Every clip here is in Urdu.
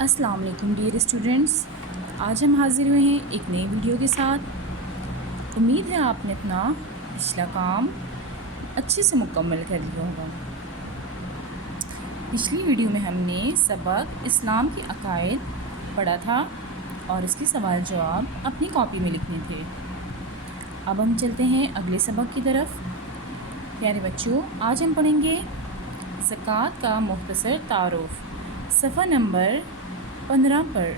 السلام علیکم ڈیئر اسٹوڈنٹس، آج ہم حاضر ہوئے ہیں ایک نئی ویڈیو کے ساتھ۔ امید ہے آپ نے اپنا پچھلا کام اچھے سے مکمل کر لیا ہوگا۔ پچھلی ویڈیو میں ہم نے سبق اسلام کے عقائد پڑھا تھا اور اس کے سوال جواب اپنی کاپی میں لکھنے تھے۔ اب ہم چلتے ہیں اگلے سبق کی طرف۔ پیارے بچوں، آج ہم پڑھیں گے زکوٰۃ کا مختصر تعارف، صفحہ نمبر 15 پر۔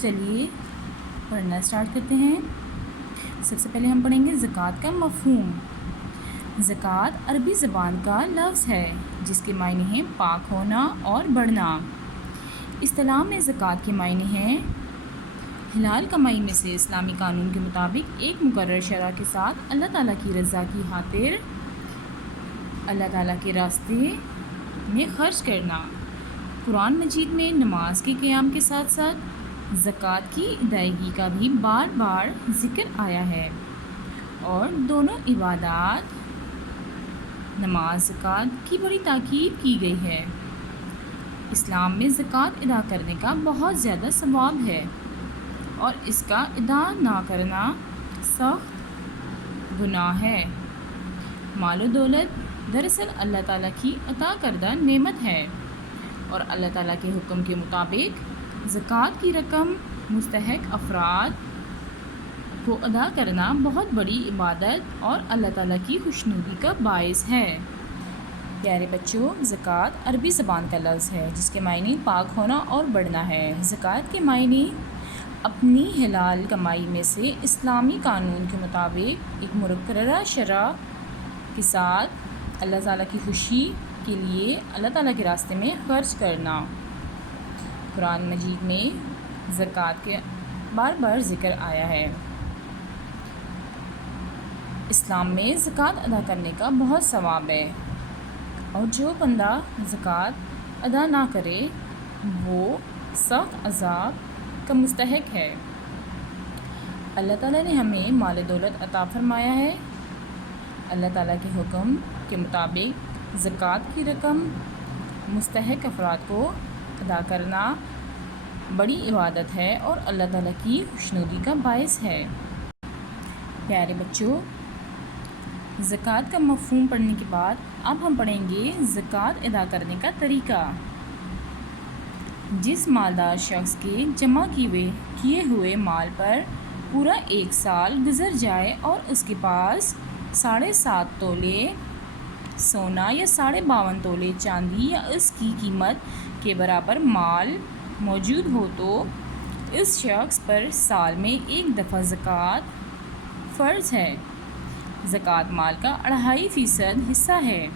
چلیے پڑھنا اسٹارٹ کرتے ہیں۔ سب سے پہلے ہم پڑھیں گے زکوٰۃ کا مفہوم۔ زکوٰۃ عربی زبان کا لفظ ہے جس کے معنی ہیں پاک ہونا اور بڑھنا۔ اصطلاح میں زکوٰۃ کے معنی ہیں حلال کمائی میں سے اسلامی قانون کے مطابق ایک مقرر شرح کے ساتھ اللہ تعالیٰ کی رضا کی خاطر اللہ تعالیٰ کے راستے میں خرچ کرنا۔ قرآن مجید میں نماز کے قیام کے ساتھ ساتھ زکوٰۃ کی ادائیگی کا بھی بار بار ذکر آیا ہے، اور دونوں عبادات نماز زکوٰۃ کی بڑی تاکید کی گئی ہے۔ اسلام میں زکوٰۃ ادا کرنے کا بہت زیادہ ثواب ہے اور اس کا ادا نہ کرنا سخت گناہ ہے۔ مال و دولت دراصل اللہ تعالیٰ کی عطا کردہ نعمت ہے، اور اللہ تعالیٰ کے حکم کے مطابق زکوٰۃ کی رقم مستحق افراد کو ادا کرنا بہت بڑی عبادت اور اللہ تعالیٰ کی خوشنودی کا باعث ہے۔ پیارے بچوں، زکوٰۃ عربی زبان کا لفظ ہے جس کے معنی پاک ہونا اور بڑھنا ہے۔ زکوٰۃ کے معنی اپنی حلال کمائی میں سے اسلامی قانون کے مطابق ایک مقررہ شرح کے ساتھ اللہ تعالیٰ کی خوشی کے لیے اللہ تعالیٰ کے راستے میں خرچ کرنا۔ قرآن مجید میں زکوٰۃ کے بار بار ذکر آیا ہے۔ اسلام میں زکوٰۃ ادا کرنے کا بہت ثواب ہے، اور جو بندہ زکوٰۃ ادا نہ کرے وہ سخت عذاب کا مستحق ہے۔ اللہ تعالیٰ نے ہمیں مال و دولت عطا فرمایا ہے۔ اللہ تعالیٰ کے حکم کے مطابق زکوٰۃ کی رقم مستحق افراد کو ادا کرنا بڑی عبادت ہے اور اللہ تعالیٰ کی خوشنودی کا باعث ہے۔ پیارے بچوں، زکوٰۃ کا مفہوم پڑھنے کے بعد اب ہم پڑھیں گے زکوٰۃ ادا کرنے کا طریقہ۔ جس مالدار شخص کے جمع کیے ہوئے مال پر پورا ایک سال گزر جائے اور اس کے پاس 7.5 تولے سونا یا 52.5 تولے چاندی یا اس کی قیمت کے برابر مال موجود ہو تو اس شخص پر سال میں ایک دفعہ زکوٰۃ فرض ہے۔ زکوٰۃ مال کا 2.5% حصہ ہے۔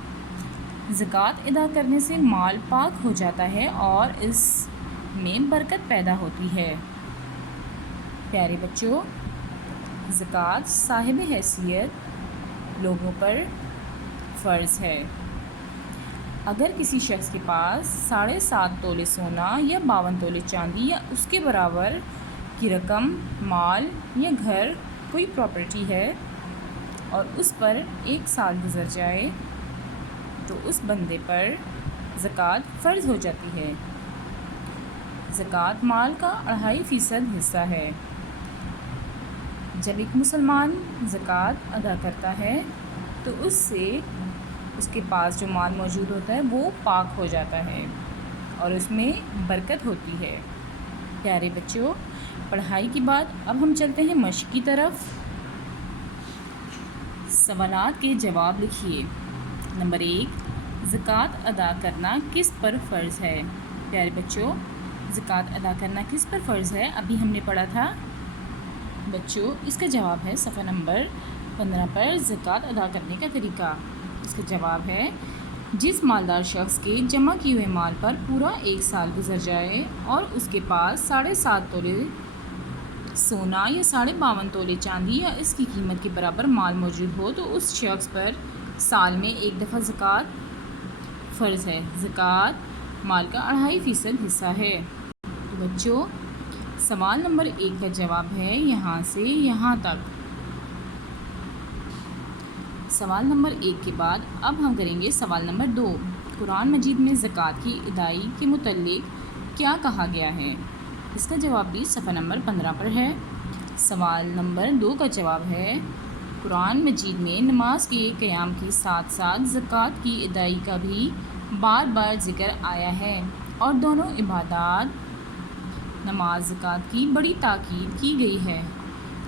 زکوٰۃ ادا کرنے سے مال پاک ہو جاتا ہے اور اس میں برکت پیدا ہوتی ہے۔ پیارے بچوں، زکوٰۃ صاحب حیثیت لوگوں پر فرض ہے۔ اگر کسی شخص کے پاس 7.5 تولے سونا یا 52 تولے چاندی یا اس کے برابر کی رقم مال یا گھر کوئی پراپرٹی ہے اور اس پر ایک سال گزر جائے تو اس بندے پر زکوٰۃ فرض ہو جاتی ہے۔ زکوٰۃ مال کا 2.5% حصہ ہے۔ جب ایک مسلمان زکوٰۃ ادا کرتا ہے تو اس سے اس کے پاس جو مال موجود ہوتا ہے وہ پاک ہو جاتا ہے اور اس میں برکت ہوتی ہے۔ پیارے بچوں، پڑھائی کے بعد اب ہم چلتے ہیں مشق کی طرف۔ سوالات کے جواب لکھیے۔ نمبر 1، زکوٰۃ ادا کرنا کس پر فرض ہے؟ پیارے بچوں، زکوٰۃ ادا کرنا کس پر فرض ہے؟ ابھی ہم نے پڑھا تھا بچوں، اس کا جواب ہے صفحہ نمبر 15 پر۔ زکوٰۃ ادا کرنے کا طریقہ، اس کا جواب ہے جس مالدار شخص کے جمع کیے ہوئے مال پر پورا ایک سال گزر جائے اور اس کے پاس 7.5 تولے سونا یا 52.5 تولے چاندی یا اس کی قیمت کے برابر مال موجود ہو تو اس شخص پر سال میں ایک دفعہ زکوٰۃ فرض ہے۔ زکوٰۃ مال کا 2.5% حصہ ہے۔ تو بچوں، سوال نمبر 1 کا جواب ہے یہاں سے یہاں تک۔ سوال نمبر 1 کے بعد اب ہم کریں گے سوال نمبر 2۔ قرآن مجید میں زکوٰۃ کی ادائیگی کے متعلق کیا کہا گیا ہے؟ اس کا جواب بھی صفحہ نمبر 15 پر ہے۔ سوال نمبر 2 کا جواب ہے قرآن مجید میں نماز کے قیام کے ساتھ ساتھ زکوٰۃ کی ادائیگی کا بھی بار بار ذکر آیا ہے اور دونوں عبادات نماز زکوٰۃ کی بڑی تاکید کی گئی ہے۔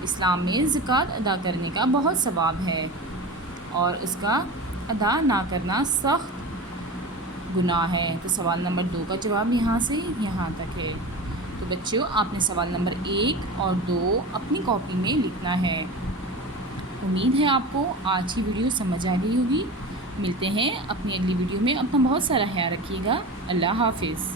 اسلام میں زکوٰۃ ادا کرنے کا بہت ثواب ہے اور اس کا ادا نہ کرنا سخت گناہ ہے۔ تو سوال نمبر 2 کا جواب یہاں سے یہاں تک ہے۔ تو بچوں، آپ نے سوال نمبر 1 اور 2 اپنی کاپی میں لکھنا ہے۔ امید ہے آپ کو آج کی ویڈیو سمجھ آ گئی ہوگی۔ ملتے ہیں اپنی اگلی ویڈیو میں۔ اپنا بہت سارا خیال رکھیے گا۔ اللہ حافظ۔